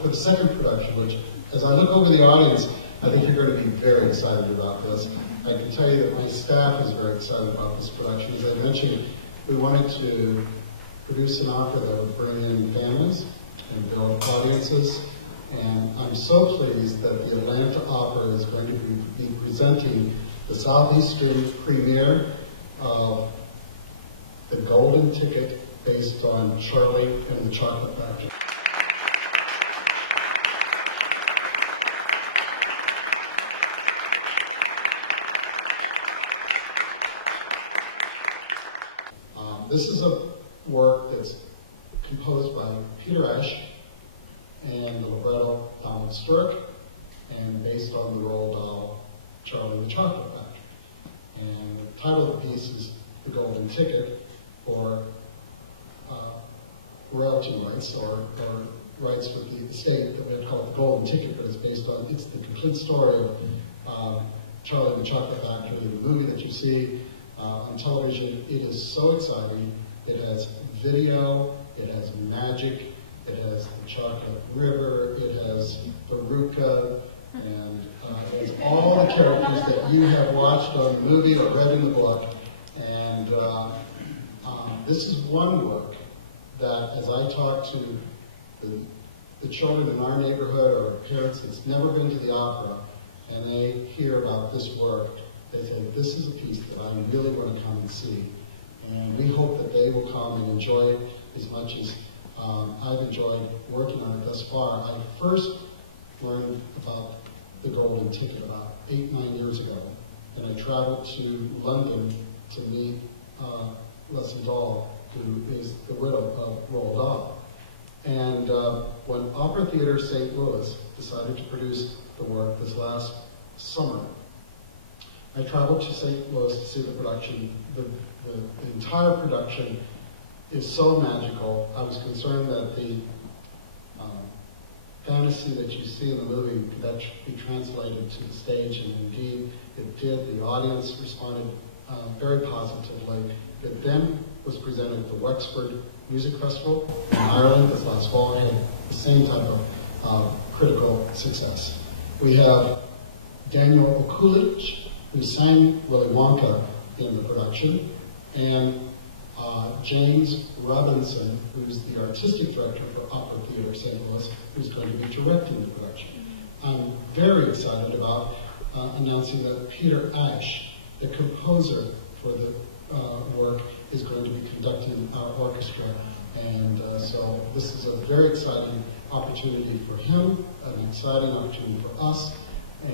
for the second production, which, as I look over the audience, I think you're going to be very excited about this. I can tell you that my staff is very excited about this production. As I mentioned, we wanted to produce an opera that would bring in families and build audiences. And I'm so pleased that the Atlanta Opera is going to be presenting the Southeastern premiere of The Golden Ticket, based on Charlie and the Chocolate Factory. This is a work that's composed by Peter Ash and the libretto Donald Sturck, and based on the Roald Dahl Charlie and the Chocolate Factory. And the title of the piece is The Golden Ticket, or royalty rights, or rights with the estate that we call it The Golden Ticket, but it's based on, it's the complete story of Charlie and the Chocolate Factory, the movie that you see on television. It is so exciting. It has video, it has magic, it has the Chocolate River, it has Veruca, and it has all the characters that you have watched on the movie or read in the book. And this is one work that, as I talk to the children in our neighborhood or parents that's never been to the opera, and they hear about this work, they say, this is a piece that I really want to come and see. And we hope that they will come and enjoy it as much as I've enjoyed working on it thus far. I first learned about The Golden Ticket about 8-9 years ago, and I traveled to London to meet Leslie Dahl, who is the widow of Roald Dahl. And when Opera Theatre St. Louis decided to produce the work this last summer, I traveled to St. Louis to see the production. The entire production is so magical. I was concerned that the fantasy that you see in the movie could actually be translated to the stage, and indeed it did. The audience responded very positively. It then was presented at the Wexford Music Festival in Ireland this last fall, and had the same type of critical success. We have Daniel Okulich, who sang Willy Wonka in the production, and James Robinson, who's the artistic director for Opera Theatre St. Louis, who's going to be directing the production. I'm very excited about announcing that Peter Ash, the composer for the work, is going to be conducting our orchestra. And so this is a very exciting opportunity for him, an exciting opportunity for us,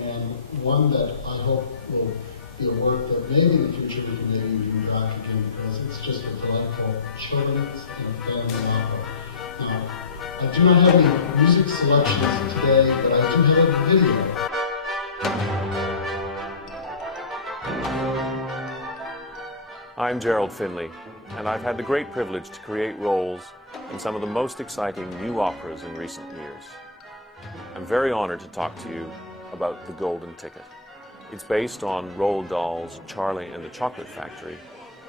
and one that I hope will be a work that maybe in the future we can maybe even back again, because it's just a delightful children's and family opera. Now, I do not have any music selections today, but I do have a video. I'm Gerald Finley, and I've had the great privilege to create roles in some of the most exciting new operas in recent years. I'm very honored to talk to you about The Golden Ticket. It's based on Roald Dahl's Charlie and the Chocolate Factory.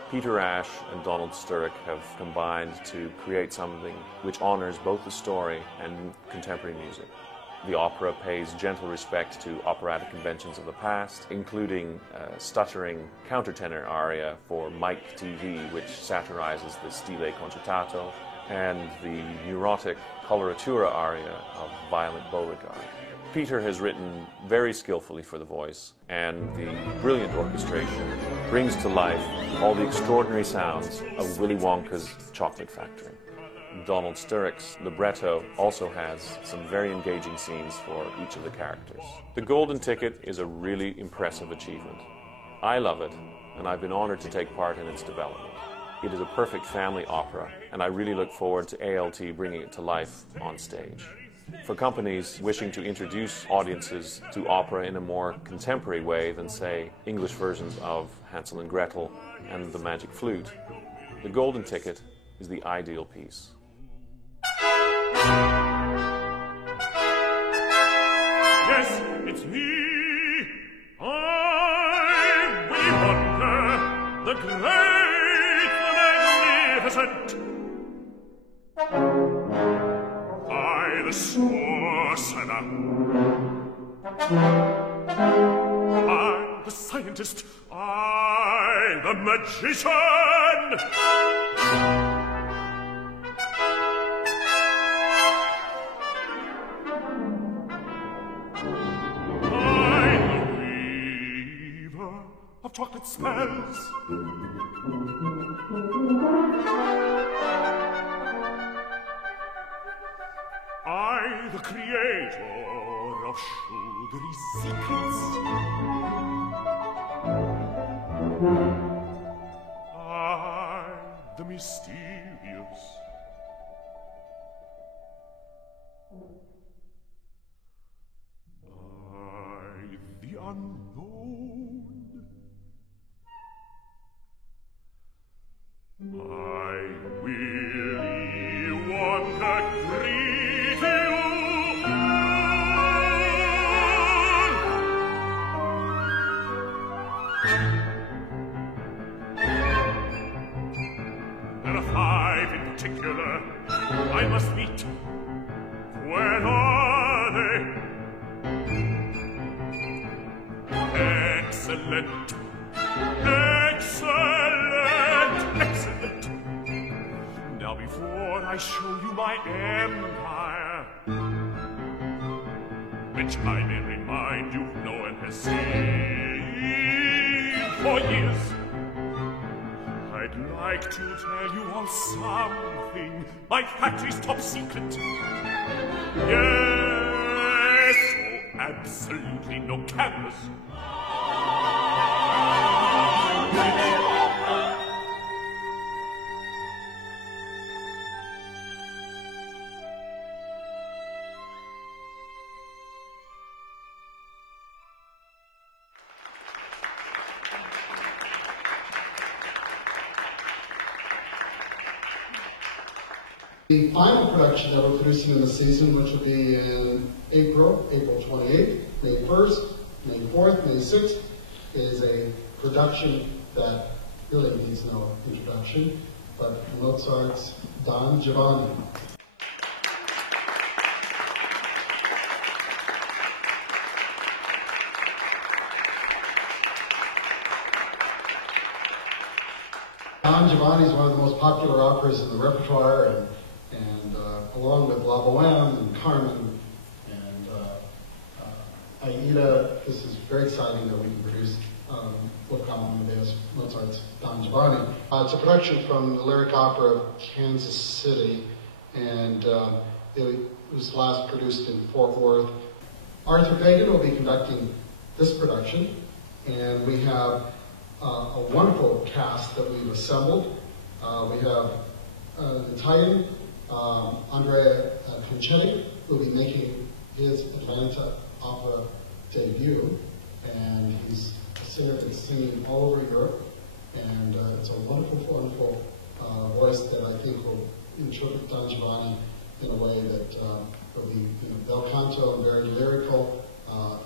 Peter Ash and Donald Sturck have combined to create something which honors both the story and contemporary music. The opera pays gentle respect to operatic conventions of the past, including a stuttering countertenor aria for Mike TV, which satirizes the Stile Concertato, and the neurotic coloratura aria of Violet Beauregard. Peter has written very skillfully for the voice, and the brilliant orchestration brings to life all the extraordinary sounds of Willy Wonka's Chocolate Factory. Donald Sturck's libretto also has some very engaging scenes for each of the characters. The Golden Ticket is a really impressive achievement. I love it, and I've been honored to take part in its development. It is a perfect family opera, and I really look forward to ALT bringing it to life on stage. For companies wishing to introduce audiences to opera in a more contemporary way than, say, English versions of Hansel and Gretel and The Magic Flute, The Golden Ticket is the ideal piece. Yes, it's me. I'm Willy Wonka, the great, the magnificent. I, the sword sorcerer. I, the scientist. I, the magician. I, the weaver of chocolate spells. I, the creator of sugary secrets. I, the mysterious. I, the unknown. I, Willy Wonka, greet you all. There are 5 in particular I must meet. When are they? Excellent. Excellent. Excellent. Now before I show you my empire, which I may remind you no one has seen for years, I'd like to tell you all something. My factory's top secret. Yes, so absolutely no cameras. The final production that we're producing in the season, which will be in April 28th, May 1st, May 4th, May 6th, is a production that really needs no introduction, but Mozart's Don Giovanni. Don Giovanni is one of the most popular operas in the repertoire, and along with La Boheme and Carmen and Aida, this is very exciting that we can produce Wolfgang Amadeus Mozart's Don Giovanni. It's a production from the Lyric Opera of Kansas City, and it was last produced in Fort Worth. Arthur Fagan will be conducting this production, and we have a wonderful cast that we've assembled. We have an Italian, Andrea Concetti, will be making his Atlanta opera debut, and he's a singer that's singing all over Europe, and it's a wonderful, wonderful voice that I think will interpret Don Giovanni in a way that will be bel canto and very lyrical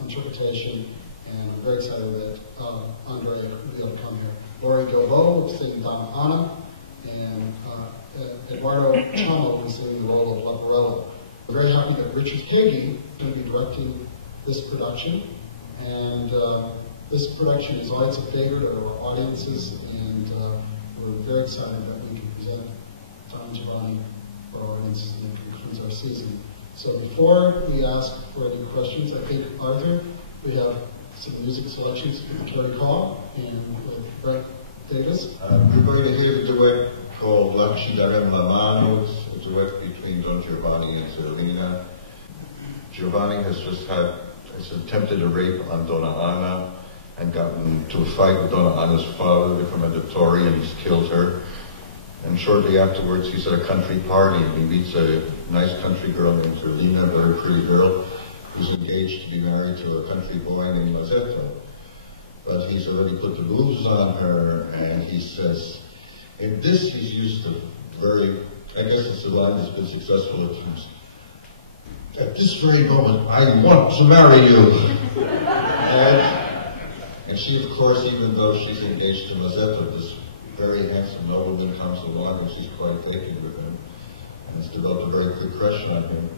interpretation, and I'm very excited that Andrea will be able to come here. Laurie Gilbo will sing Donna Anna, and Eduardo Chamo will be singing the role of Leporello. We're very happy that Richard Hagee is going to be directing this production, and this production is always a favorite of our audiences, and we're very excited that we can present Don Giovanni for our audiences, and that concludes our season. So before we ask for any questions, I think, Arthur, we have some music selections with Terry Call and with Brett Davis. We're going to hear a duet called Lasci darem la mano. It's a duet between Don Giovanni and Zerlina. Giovanni has attempted a rape on Donna Anna and gotten into a fight with Donna Anna's father, the commendatore, and he's killed her. And shortly afterwards, he's at a country party and he meets a nice country girl named Zerlina, a very pretty girl, who's engaged to be married to a country boy named Mazzetto. But he's already put the rules on her, and he says, in this he's used a very, I guess it's a line that's been successful at times. At this very moment, I want to marry you. And she, of course, even though she's engaged to Mazzetto, this very handsome nobleman comes along and she's quite taken with him, and has developed a very quick crush on him.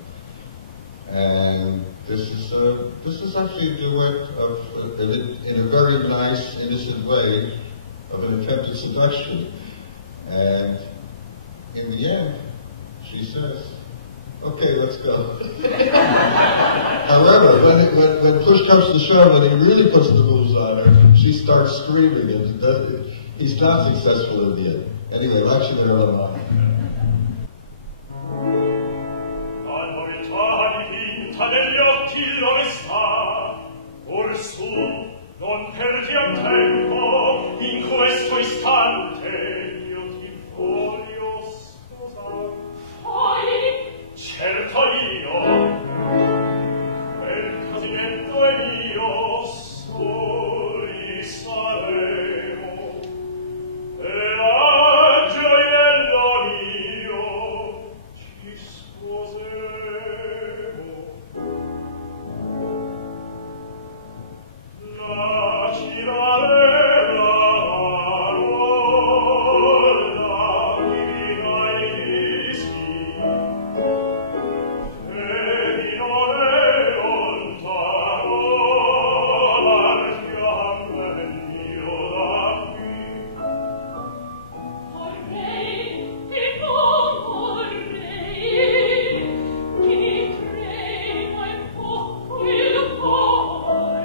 And this is actually a duet of, in a very nice, innocent way, of an attempted seduction. And in the end, she says, "Okay, let's go." However, when push comes to shove, when he really puts the moves on her, she starts screaming, and he's not successful in the end. Anyway, Lakshmi Narayanama. negli occhi dove sta, orsù non perdiam tempo, in questo istante io ti voglio sposare. Poi, certo io, quel casinetto e io soli saremo, e la gioiello io ci sposeremo. La girare la roda ai rischi, e di ore lontano l'archiam meglio da qui. Vorrei, e non vorrei, che trema in poco il cuore.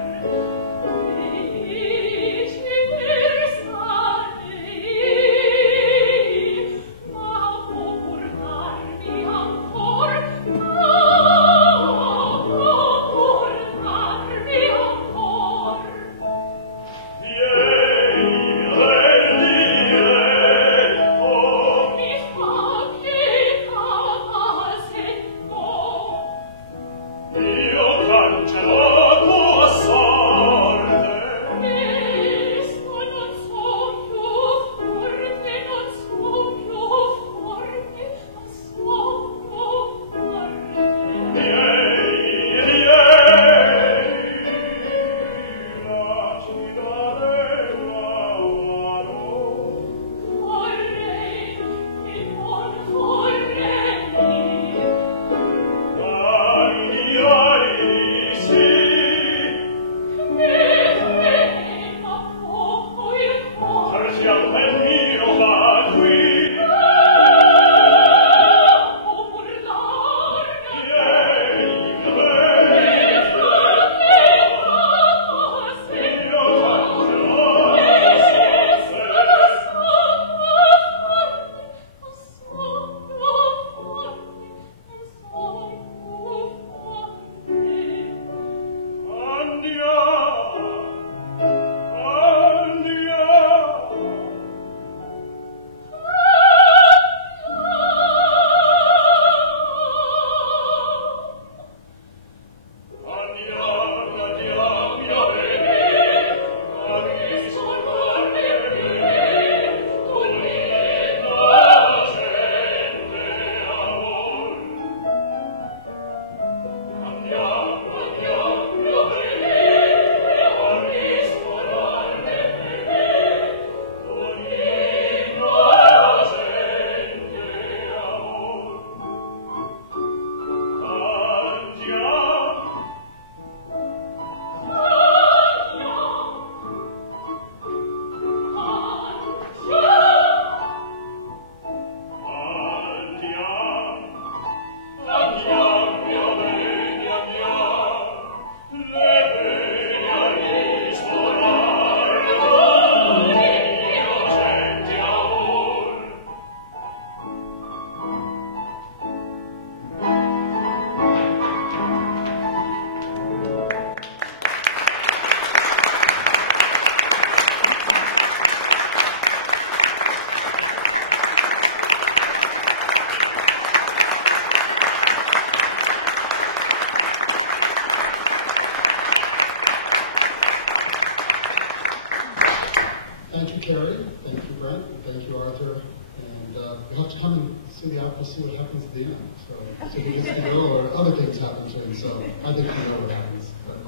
Thank you, Carrie. Thank you, Brent. Thank you, Arthur. And you'll have to come and see the opera, see what happens at the end. So if you just go, or other things happen to him. So I think you know what happens. But,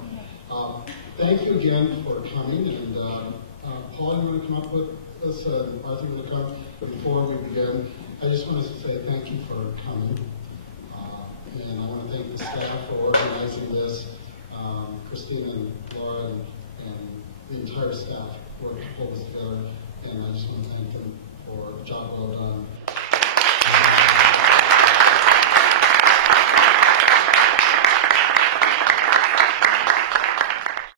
thank you again for coming. And Paul, you want to come up with us? Arthur, you want to come? But before we begin, I just wanted to say thank you for coming. And I want to thank the staff for organizing this. Christina and Laura and the entire staff worked to pull this together, and I just want to thank them